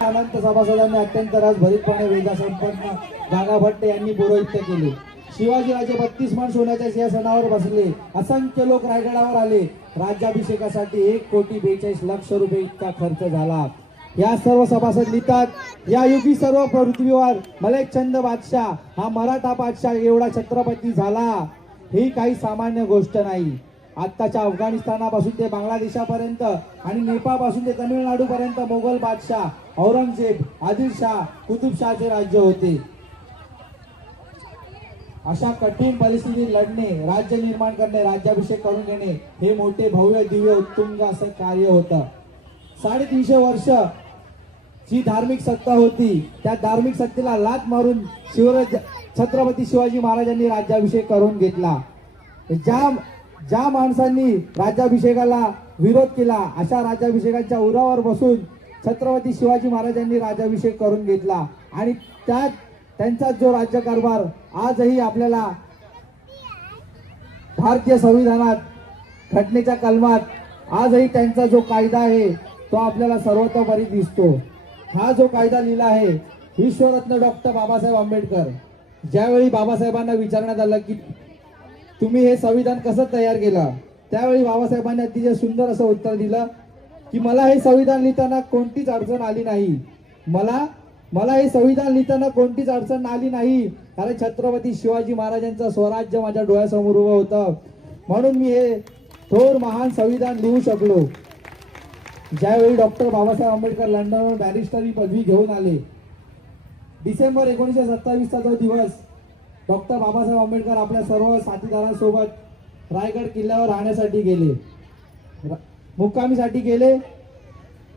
अनंत सभासदांनी अत्यंत रसभरीतपणे वेदा संपन्न गागा भट्ट यांनी पौरोहित्य केले. शिवाजीराजे 32 माण सोन्याच्या सिंहासनावर बसले. असंख्य लोक रायगडावर आले. राज्याभिषेकासाठी 1,42,00,000 रुपये इतका खर्च झाला. या सर्व सभासद लिहितात, या युगी सर्व पृथ्वीवर मलेकचंद बादशाह हा मराठा बादशाह एवढा छत्रपती झाला ही काही सामान्य गोष्ट नाही. आत्ताच्या अफगाणिस्तानापासून ते बांगलादेशापर्यंत आणि नेपाळपासून ते तमिळनाडू पर्यंत मोगल बादशाह औरंगजेब, आदिलशाह, कुतुबशाहचे राज्य होते. अशा कठीण परिस्थितीत लढणे, राज्य निर्माण करणे, राज्याभिषेक करून घेणे हे मोठे भव्य दिव्य उत्तुंग असं कार्य होतं. 350 वर्ष जी धार्मिक सत्ता होती त्या धार्मिक सत्तेला लाथ मारून छत्रपती शिवाजी महाराजांनी राज्याभिषेक करून घेतला. ज्या माणसांनी राज्याभिषेकाला विरोध केला अशा राज्याभिषेकाच्या उरावर बसून छत्रपती शिवाजी महाराजांनी राज्याभिषेक करून घेतला आणि त्यात त्यांचा जो राज्यकारभार आजही आपल्याला भारतीय संविधानात घटनेच्या कलमात आजही त्यांचा जो कायदा आहे तो आपल्याला सर्वतोपरी दिसतो. हा जो कायदा लिहिला आहे विश्वरत्न डॉक्टर बाबासाहेब आंबेडकर. ज्यावेळी बाबासाहेबांना विचारण्यात आलं की तुम्ही हे संविधान कसं तयार केलं, त्यावेळी बाबासाहेबांनी अतिशय सुंदर असं उत्तर दिलं की मला हे संविधान लिहिताना कोणतीच अडचण आली नाही. मला हे संविधान लिहिताना कोणतीच अडचण आली नाही कारण छत्रपती शिवाजी महाराजांचं स्वराज्य माझ्या डोळ्यासमोर उभं होतं म्हणून मी हे थोर महान संविधान लिहू शकलो. ज्यावेळी डॉक्टर बाबासाहेब आंबेडकर लंडनहून बॅरिस्टरी पदवी घेऊन आले, डिसेंबर 1927चा जो दिवस डॉक्टर बाबासाहेब आंबेडकर आपल्या सर्व साथीदारांसोबत रायगड किल्ल्यावर राहण्यासाठी गेले, मुक्कामीसाठी गेले.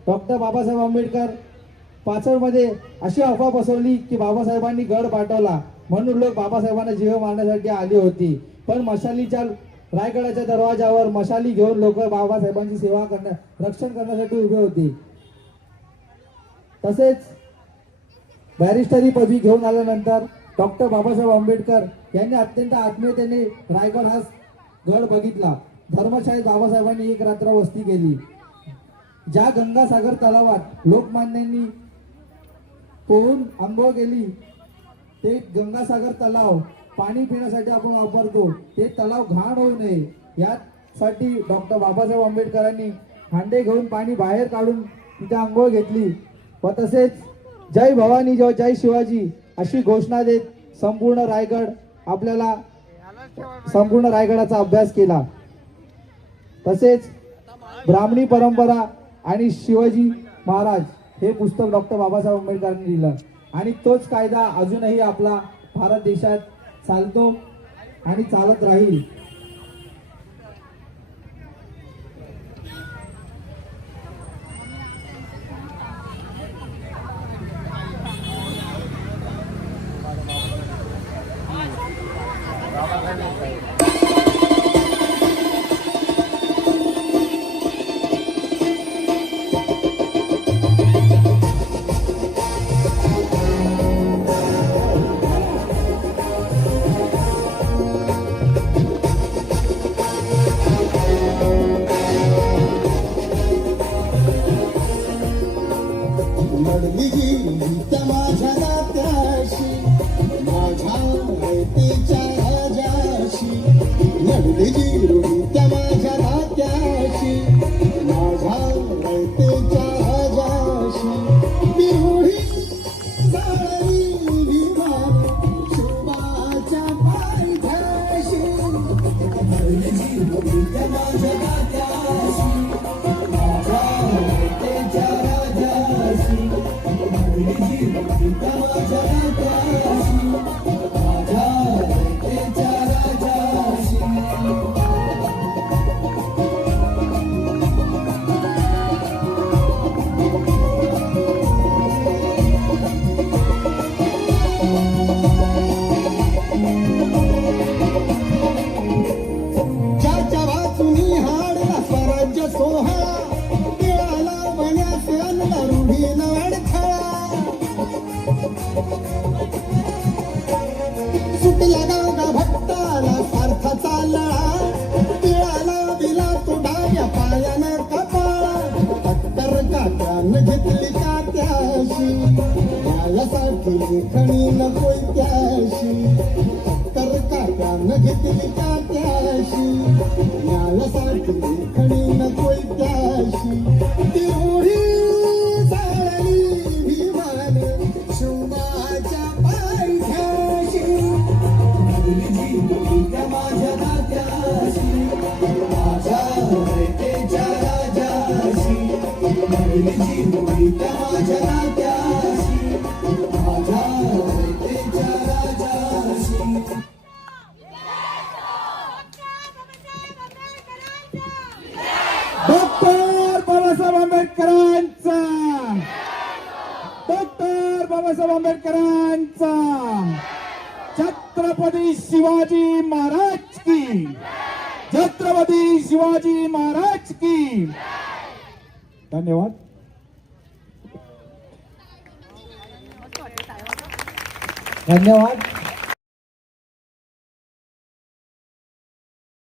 डॉक्टर बाबासाहेब आंबेडकर पाचडमध्ये अशी अफवा पसरली की बाबासाहेबांनी गड पाठवला म्हणून लोक बाबासाहेबांना जीव मारण्यासाठी आली होती. पण मशालीच्या रायगडाच्या दरवाजावर मशाली घेऊन लोक बाबासाहेबांची सेवा रक्षण करण्यासाठी उभे होते. तसेच बॅरिस्टरी पदवी घेऊन आल्यानंतर डॉक्टर बाबासाहेब आंबेडकर यांनी अत्यंत आत्मीयतेने रायगड हा गड बघितला. धर्मशाळेत बाबासाहेबांनी एक रात्र वस्ती केली. ज्या गंगासागर तलावात लोकमान्यांनी पोहून आंघोळ केली ते गंगासागर तलाव पाणी पिण्यासाठी आपण वापरतो, ते तलाव घाण होऊ नये यासाठी डॉक्टर बाबासाहेब आंबेडकरांनी हांडे घेऊन पाणी बाहेर काढून तिथे आंघोळ घेतली व तसेच जय भवानी जय शिवाजी अशी घोषणा देत संपूर्ण रायगडाचा अभ्यास केला. तसेच ब्राह्मणी परंपरा आणि शिवाजी महाराज हे पुस्तक डॉक्टर बाबासाहेब आंबेडकरांनी लिहिलं आणि तोच कायदा अजूनही आपला भारत देशात चालतो आणि चालत राहील. काट्यानं घेतली काट्याशी न्यायासाठी लेखणी नकोय त्याशी तर काट्यानं घेतली काट्याशी न्यायासाठी लेखणी नकोय त्याशी ती ओढी जाळली भीमान शुभाच्या पायथ्याशी त्या माझ्या नात्याशी माझ्या रयतेच्या राजाशी मरलीची मुली त्या माझ्या नात्याशी माझ्या रयतेच्या राजाशी डॉक्टर बाबासाहेब आंबेडकरांचा डॉक्टर बाबासाहेब आंबेडकरांचा छत्रपती शिवाजी महाराज की छत्रपती शिवाजी महाराज की धन्यवाद धन्यवाद